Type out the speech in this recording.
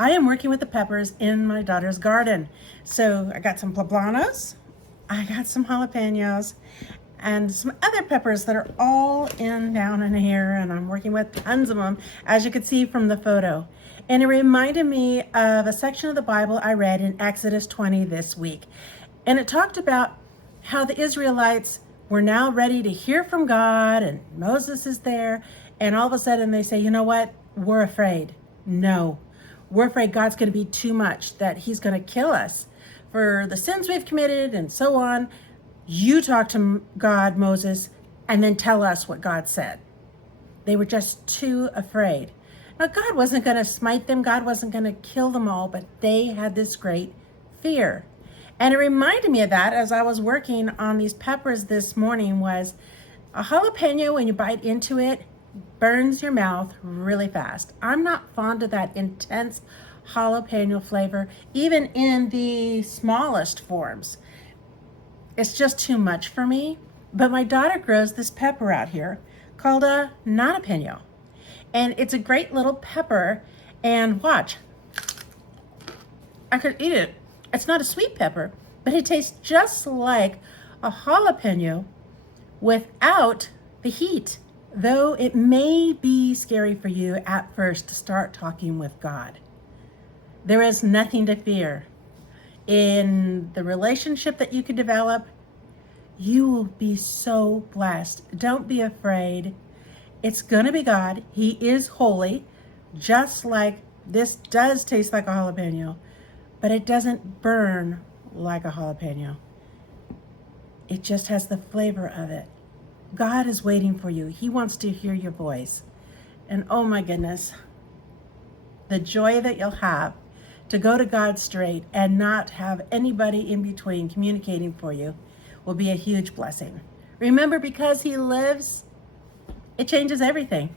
I am working with the peppers in my daughter's garden. So I got some poblanos, I got some jalapenos, and some other peppers that are all down in here, and I'm working with tons of them, as you can see from the photo. And it reminded me of a section of the Bible I read in Exodus 20 this week. And it talked about how the Israelites were now ready to hear from God, and Moses is there, and all of a sudden they say, you know what, we're afraid. No, we're afraid God's going to be too much, that he's going to kill us for the sins we've committed and so on. You talk to God, Moses, and then tell us what God said. They were just too afraid. Now, God wasn't going to smite them. God wasn't going to kill them all, but they had this great fear. And it reminded me of that as I was working on these peppers this morning. Was a jalapeno, when you bite into it, burns your mouth really fast. I'm not fond of that intense jalapeno flavor, even in the smallest forms. It's just too much for me. But my daughter grows this pepper out here called a jalapeño. And it's a great little pepper. And watch, I could eat it. It's not a sweet pepper, but it tastes just like a jalapeno without the heat. Though it may be scary for you at first to start talking with God, there is nothing to fear. In the relationship that you can develop, you will be so blessed. Don't be afraid. It's going to be God. He is holy, just like this does taste like a jalapeno, but it doesn't burn like a jalapeno. It just has the flavor of it. God is waiting for you. He wants to hear your voice. And oh my goodness, the joy that you'll have to go to God straight and not have anybody in between communicating for you will be a huge blessing. Remember, because he lives, it changes everything.